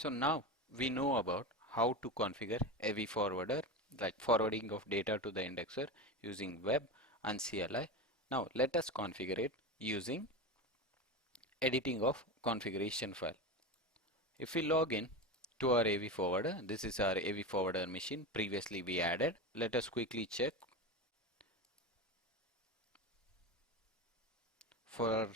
So now we know about how to configure AV forwarder, like forwarding of data to the indexer using web and CLI. Now let us configure it using editing of configuration file. If we log in to our AV forwarder, this is our AV forwarder machine previously we added. Let us quickly check. For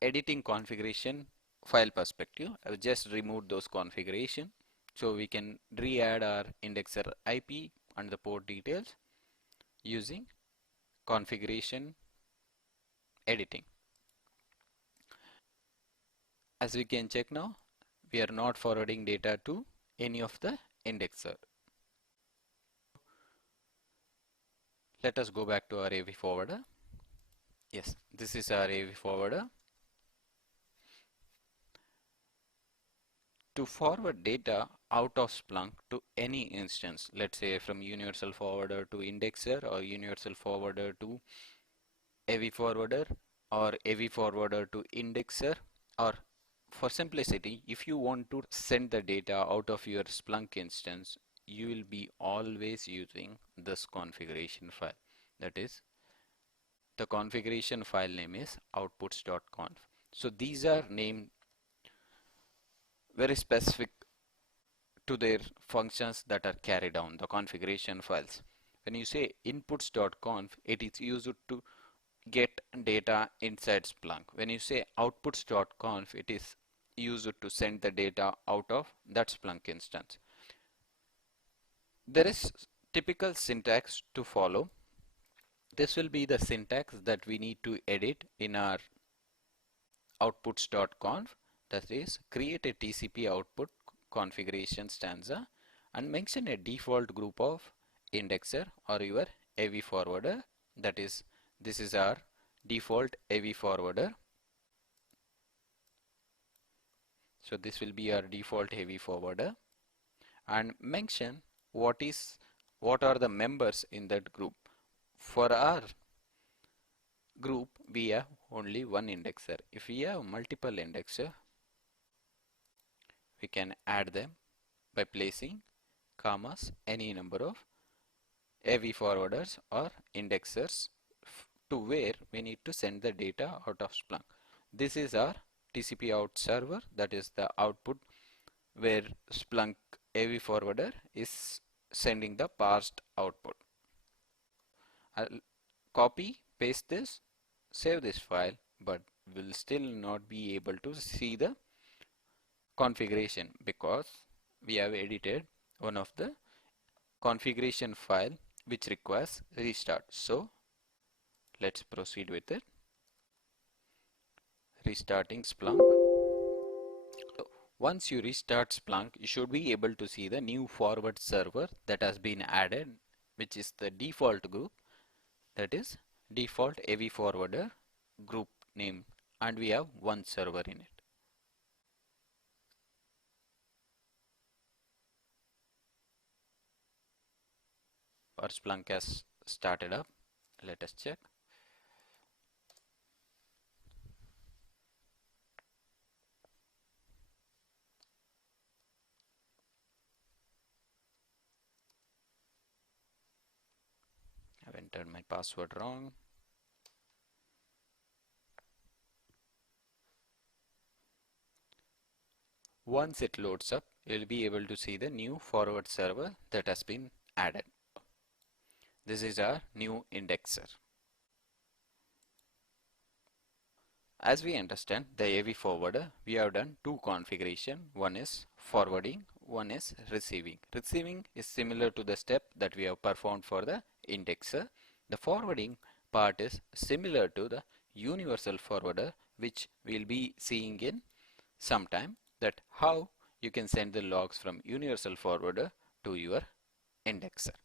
editing configuration file perspective, I will just remove those configuration so we can re-add our indexer IP and the port details using configuration editing. As we can check now, we are not forwarding data to any of the indexer. Let us go back to our AV forwarder. Yes, this is our AV forwarder. To forward data out of Splunk to any instance, let's say from universal forwarder to indexer or universal forwarder to AV forwarder or AV forwarder to indexer, or for simplicity, if you want to send the data out of your Splunk instance, you will be always using this configuration file. That is, the configuration file name is outputs.conf. So these are named very specific to their functions that are carried down the configuration files. When you say inputs.conf, it is used to get data inside Splunk. When you say outputs.conf, it is used to send the data out of that Splunk instance. There is typical syntax to follow. This will be the syntax that we need to edit in our outputs.conf. That is, create a TCP output configuration stanza and mention a default group of indexer or your AV forwarder. That is, this is our default AV forwarder. So this will be our default AV forwarder, and mention what are the members in that group. For our group, we have only one indexer. If we have multiple indexer, we can add them by placing commas any number of AV forwarders or indexers to where we need to send the data out of Splunk. This is our TCP out server, that is the output where Splunk AV forwarder is sending the parsed output. I'll copy, paste this, save this file, but will still not be able to see the configuration because we have edited one of the configuration file which requires restart. So let's proceed with it. Restarting Splunk. So once you restart Splunk, you should be able to see the new forward server that has been added, which is the default group, that is default AV forwarder group name, and we have one server in it. Our Splunk has started up. Let us check. I've entered my password wrong. Once it loads up, you'll be able to see the new forward server that has been added. This is our new indexer. As we understand the AV forwarder, we have done two configuration. One is forwarding, one is receiving. Receiving is similar to the step that we have performed for the indexer. The forwarding part is similar to the universal forwarder, which we'll be seeing in some time, that how you can send the logs from universal forwarder to your indexer.